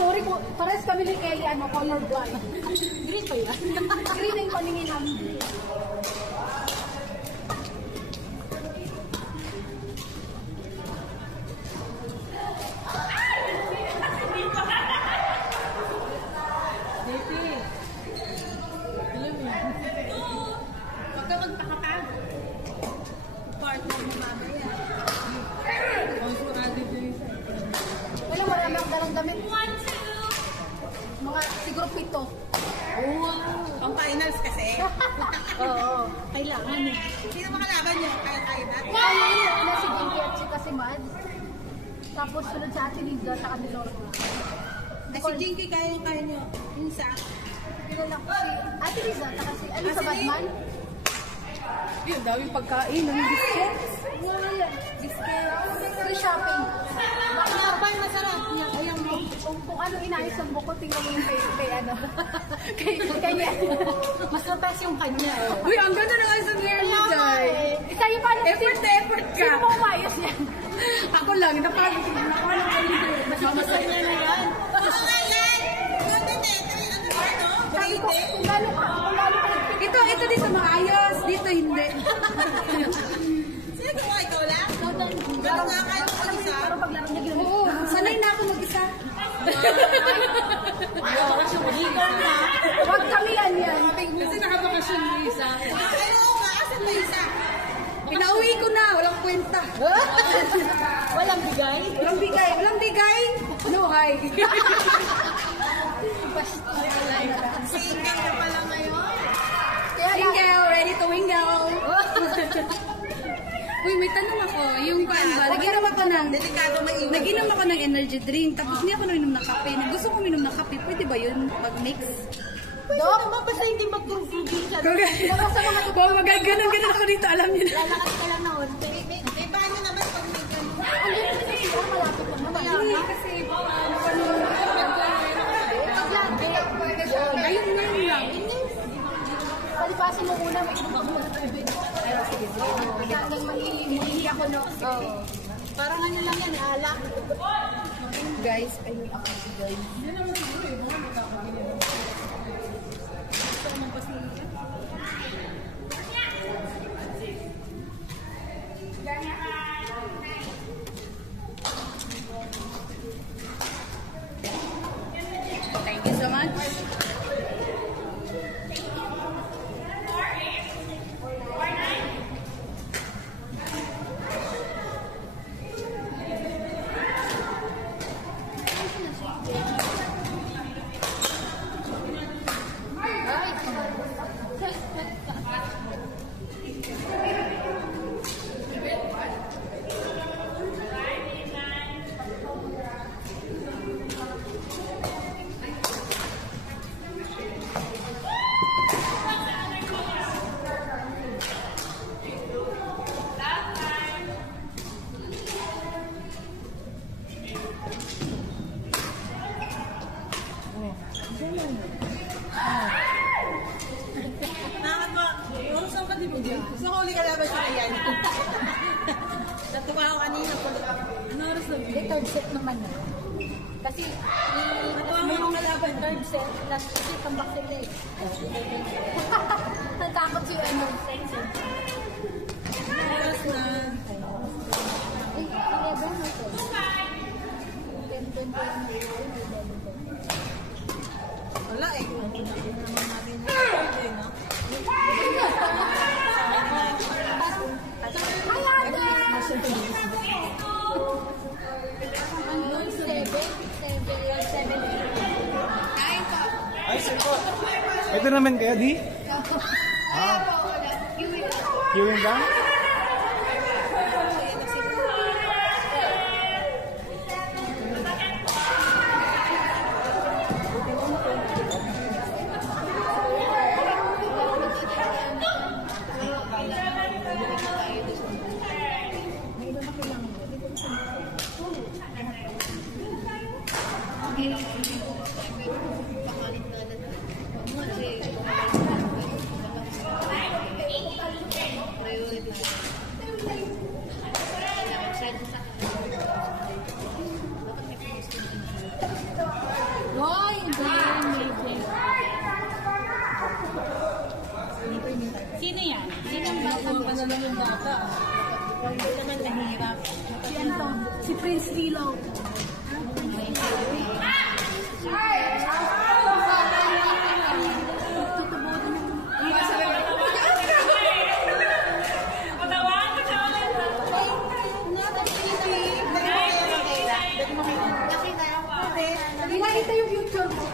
Sorry po, pares kami ni Kelly, color blind. Green pa yun? Green na yung paningin namin. Pagka magpakapag, partner mo mamaya. Wala, marami ang dalang damit. Mga siguro 7. Wow! Pang finals kasi. Oo. Kailangan eh. Sino makalaban niyo? Kaya na? Kaya yun, si Jinky at si Mad. Tapos sunod sa Ate Liza, saka ni Lorna. Si Jinky kaya niyo. Insa. Pinala ko si Ate Liza, saka si ano sa Batman? Yun, daming pagkain. Ang biscuits. Wala. Biscuits. Free shopping. Masarap, masarap. Ayan mo. Kung ano inayos ang buko, tingnan mo yung kay ano. kay kanya. Mas natas yung kanya. Uy, ang ganda ng ayos ang hair mo, Jai. Sa'yo pa. Effort na effort ka. Sino mo umayos yan? Ako lang, napagod ko. Nakawala ko rin. Masasal niya na yan. Sabi ko, kung gano'n ka Ito dito maayos. Dito hindi. Sino gawa? Ikaw lang? Pero nga kayo mag-isa. Pero paglaro niya gano'n. Oo, sanay na ako mag-isa. Huwag kami yan. Kasi nakabakasyon yung isa. Ay, oo nga. Asan na isa? Pinauwi ko na, walang kwenta. Walang bigay. Walang bigay. No, hi. Single na pala ngayon. Wingle, ready to wingle. Uy, may tanong ako. Yung ba, naginom ako ng... Delikado maingat. Naginom ako ng energy drink, tapos hindi ako nainom ng kape. Gusto ko minom ng kape, pwede ba yun mag-mix? Dok, naman basta hindi mag-group-grouping ka. Kung magaganon ako dito, alam niyo na. Lalakad ka lang na onte. May banyo naman pag may ganun. Andun kasi siguro malapit lang naman. Hindi, kasi ayun lang. Palipasin mo una, may inom ako ng tubig. Ayun, sige. Hanggang mahili ako, no? Oo. Parang ano lang yan, alak. Guys, ayun ako guys. Thank you so much. Gusto ko uli ka laban sa yan. Natuwa ako kanina. Ano oras na Hindi, third set naman yun. Kasi, may mga laban, third set, last kasi tambak sila eh. Natakot si ano. oras na? Eh, 11 or 10? Wala eh. Ito naman kaya di? Queuing lang? Sino yan? Sino ang bata? Ano na lang yung data. Hindi naman nahirap. Si ano to? Si Prince Philo. Nakita yung future mo.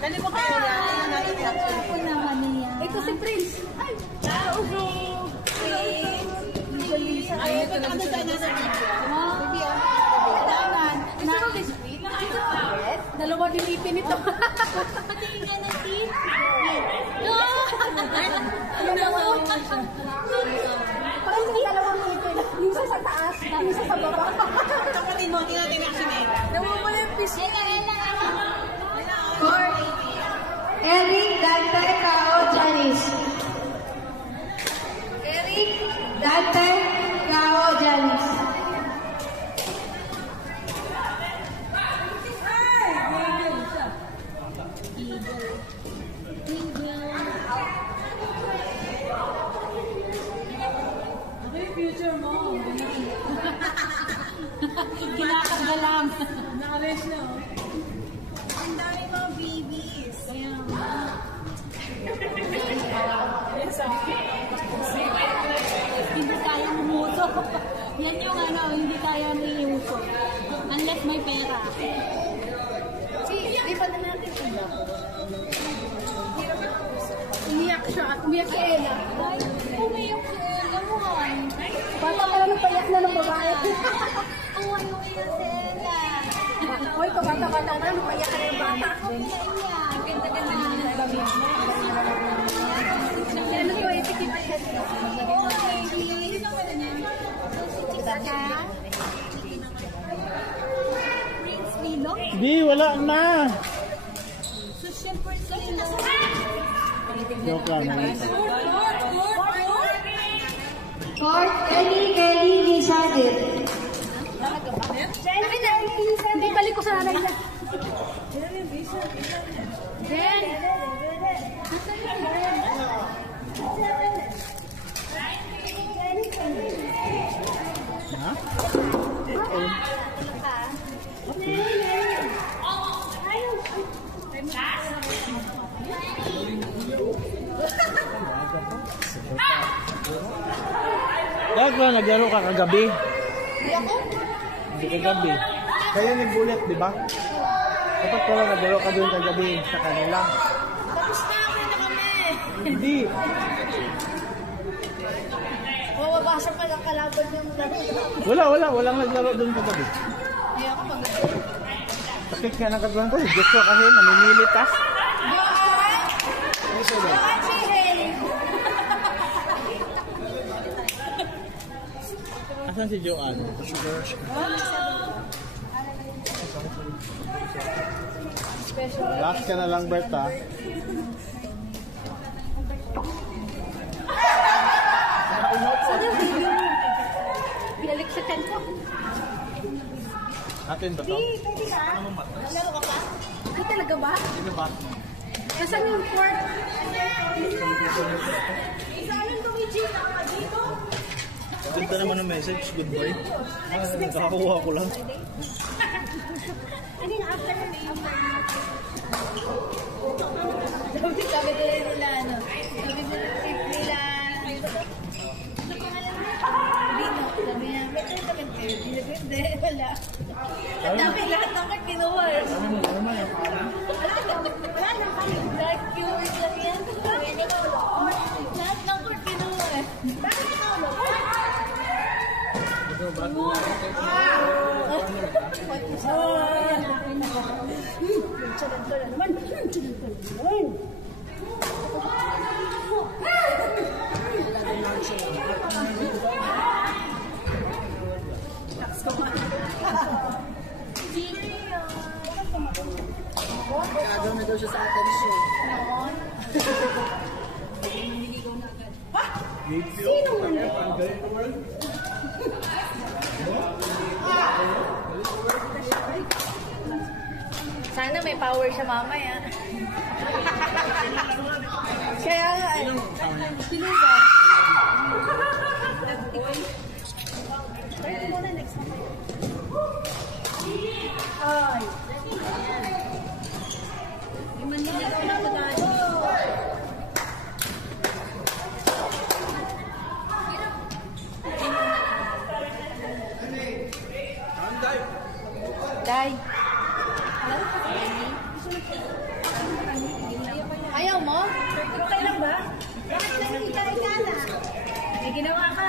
Dali mo kayo na. Ano natin reaction? Ako naman niya. Ito si Prince. Ay! Ay, ito na gusto na sa video. Baby, kailangan. Dalawa din ipin ito. Patingin ka na, T. Parang yung dalawang ipin. Minsan sa taas, minsan sa baba. Kapatid mo, tingnan natin reaction eh. Nawawala yung piso. Eric Dante Cao Janice. Eric. Dante Cao Janice. Future mo. Kinakagalam. Na-arrange na. Ang dami mga babies. Kaya hindi kayang umuso. Yan yung ano, hindi kayang iuso. Unless may pera. Di ba na natin ito? Umiyak siya at umiyak si Ella. Umiyak ko naman. Bata ka lang payak na ng babae. Uwan mo yung sela. Hoy, kabata-bata ka lang payak ka ng bata. Ang ganda-ganda na ng baby. Ano ko, itikita siya. Prince Lilo? Di, wala na. Social Prince Lilo. Joke lang. Fourth, Kelly Lisadir. Hindi balik ko sa nanay niya. Jen! Ha? Dahil ba naglaro ka kagabi? Hindi kagabi. Kaya nagbulit, di ba? Dapat pala naglaro ka doon kagabi sa kanila. Tapos na kami. Hindi. Mawabasa pa lang kalaban yung Walang naglaro doon kagabi. Kaya ako pag Sakit nga ng katulad ko. Gusto kasi namimilit ka. Asan si Joanne? Last ka na lang, Berta. Binalik sa tent ko. Atin ba ito? Lalo ka pa? Ay, talaga ba? Sino ba? Nasaan yung court? Ganda naman ang message. Good boy. Nakakuha ko lang. Ano yung after na Sabi nila ano. Sabi nila ano pangalan mo? Bino. Sabi niya, may tayo kami kayo. Hindi, wala. Ang dami lahat ng card kinuha. Wala na kami. Dark cute lang yan. Lahat ng card kinuha. Bakit ikaw lang? Agaw na daw siya sa attention. Sino man? Sana may power siya mamaya. Kaya nga Sinong kasama niya? Sinusa. Ay. Yung Manila daw na pagkaan. Day. Ayaw mo? Okay lang ba? Bakit lang ika-ika na? May ginawa ka.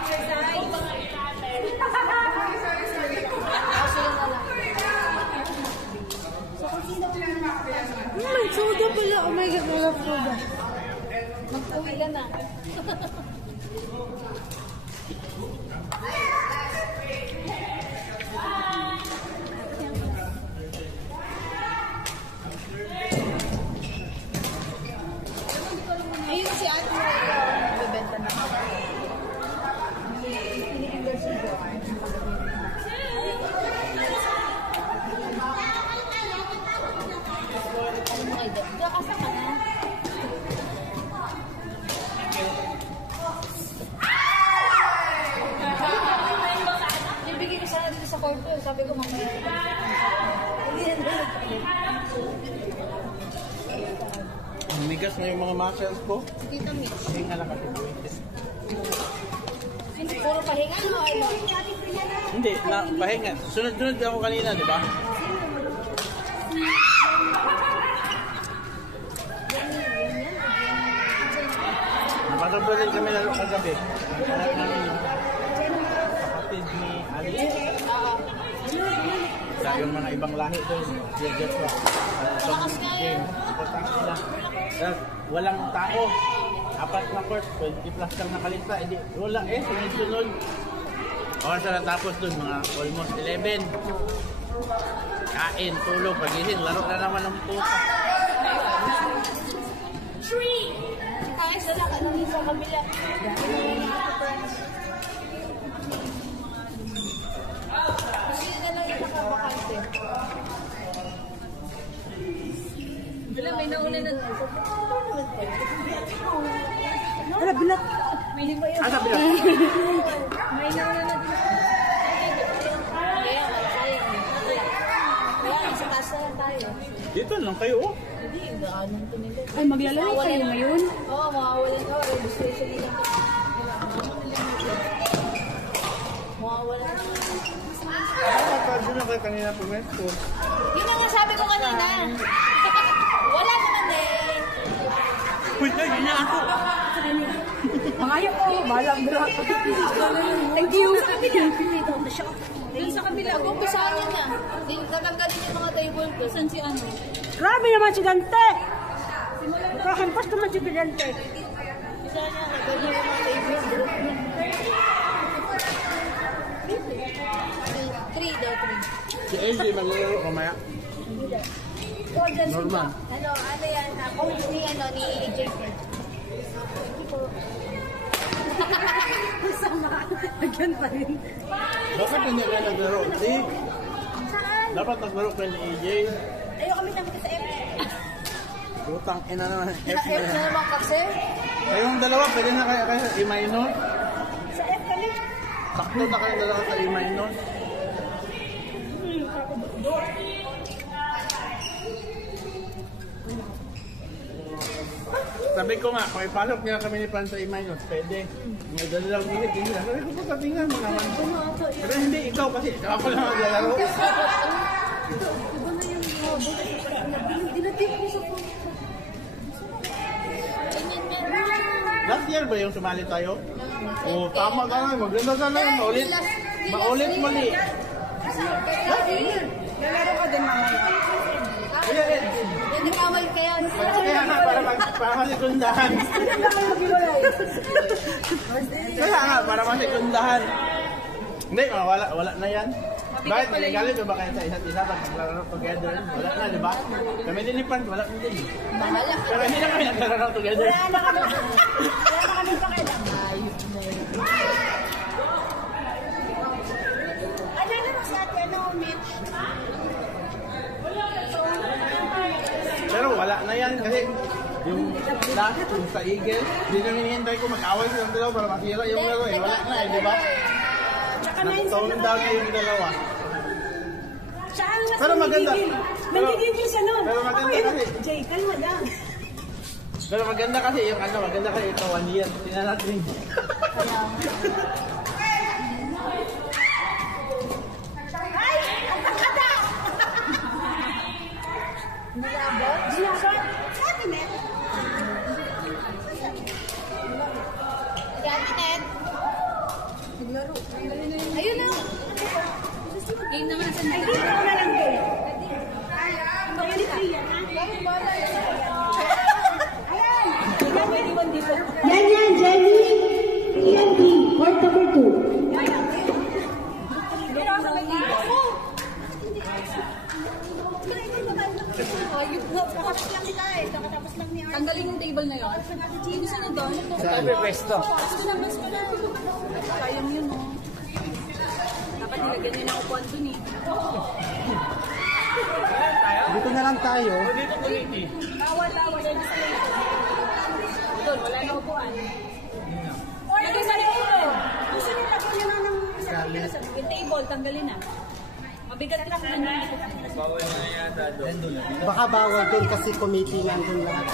Exercise. May soda pala. Oh my God, wala soda. Mag-uwi ka na. Ayun si Ate Maria. Nagbebenta na. Kakasa ka na. Ibigay ko sana dito sa court ko. Sabi ko mamaya. Migas na yung mga muscles ko. Dito, Mitch. Hinga lang kasi. Puro pahinga, no? Ano? Hindi, na pahinga. Sunod-sunod ako kanina, di ba? Napatapos kami lalo kagabi. Anak namin yung kapatid ni Ali. Sa yung mga ibang lahi doon, si Joshua. Malakas nga yan. Importante sila. Walang tao. 4 na court, 20 plus lang nakalista. Hindi, wala eh, sunod-sunod. Oras na natapos doon, mga almost 11. Kain, tulog, pagising, laro na naman ng puta. Ay, sana ka nung sa kabila. Kasi yun na lang yung nakabakante. Wala, may nauna na. Wala, bilat. May lima yun. Ah, sabi lang. May nauna na. Kaya, sayang. Kaya, nasa taas na lang tayo. Dito lang kayo, oh. Hindi, anong to nila. Ay, maglalaro kayo ngayon? Oo, makawalan ka. Registration nila. Makawalan ka. Doon lang kayo kanina pumesto. Yun na nga sabi ko kanina. Wala naman eh. Uy, yun na ako. Mangayo ko. Balang bra. Thank you. Doon sa kabila, gumpisaan yun na. Tatanggalin yung mga table ko. Saan si ano? Grabe naman si Dante. Nakahampas naman si Dante. Saan niya? Tatanggalin yung mga table ko. 3 daw, 3. Si AJ maglalaro kamaya. Normal. Ano yan? Coach ni AJ. Again pa rin. Bakit hindi kayo naglaro? Dapat naglaro kayo ni AJ. Ayaw kami namin sa F. Putang ina naman. F F na naman kasi. Kayong dalawa, pwede na kayo sa E-minor. Sa F kami. Sakto na kayong dalawa sa E-minor. Sabi ko nga, kung ipasok niya kami ni Pan sa E-minor, pwede. May dalalang minute, hindi lang. Sabi ko po, tingnan mo naman. Pero hindi, ikaw kasi, ako lang maglalaro. Dinatip ko sa phone. Last year ba yung sumali tayo? Oo, tama ka nga. Maganda ka na. Maulit muli. Lalaro ka din mamaya. Kuya Ed, Nagkawal kaya. kaya nga para masikundahan. Kaya nga, para masikundahan. Hindi, wala na yan. Bakit? Nagalit ba kayo sa isa't isa pag naglaro together? Wala na, di ba? Kami din ni Pan, wala na din. Bahala. Pero hindi na kami naglaro together. Wala na kami pakialam. Ano naman si ate, ano, Mitch? Pero wala na yan. yan kasi yung last, yung sa Eagles, hindi na hinihintay ko mag-away silang dalawa para masira yung laro eh. Wala na eh, di ba? Nag-tone down na yung dalawa. Pero maganda. Nagigigil siya nun. Pero maganda kasi. Jay, kalma lang. Pero maganda kasi yung ano, maganda kasi ito, 1 year. Tinanatin. Ayun na. Game naman sa Ay, dito na lang din. Yan, Jenny. TNT, court number 2. tanggalin yung table na yun. Sino sa na doon? Sabi, pwesto. Gusto na, gusto na. Sayang yun, oh. Dapat nilagyan nyo na upuan dun, eh. Dito na lang tayo. Dito committee. Bawal. Doon, wala na upuan. Lagay sa table. Gusto nyo lagyan nyo na ng yung table, tanggalin na. Mabigat lang na. Bawal na yata doon. Baka bawal doon kasi committee nandun lahat.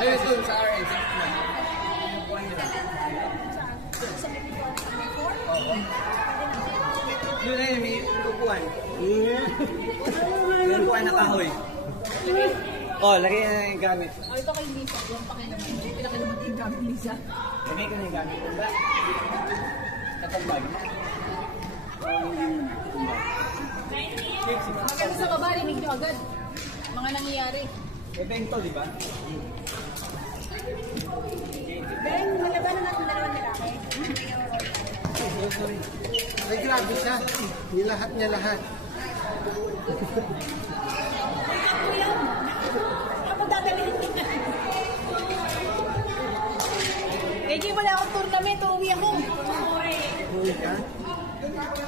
Ayun doon sa RN. Yun na yun, may upuan. Yung upuan na kahoy. Oh, lagay na yung gamit. O, ito kay Lisa. Yung pakilaman. Pinakalaman yung gamit, Lisa. Lagay ko na yung gamit. Ba? Katambag. Maganda sa baba, rinig nyo agad. Mga nangyayari. Evento, di ba? Ben, malabanan natin dalawang lalaki. Ay, grabe siya. Nilahat niya lahat. Ako dadalhin kita. Pwede wala akong tournament, uuwi ako. Huli ka?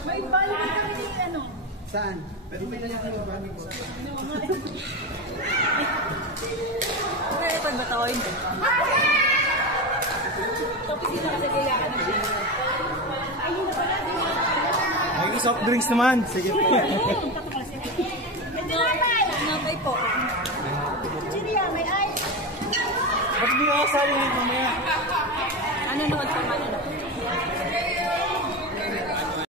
May balik kami ni ano. Saan? Pwede ba niya yung bago mo? Pero pag bataoin mo. Tapos hindi na kasi kailangan ng siya. Ayun na pala. May soft drinks naman. Sige po. Nabay po. Chiria, may ice. Ba't di ako kasali ngayon mamaya? Ano naman pa man?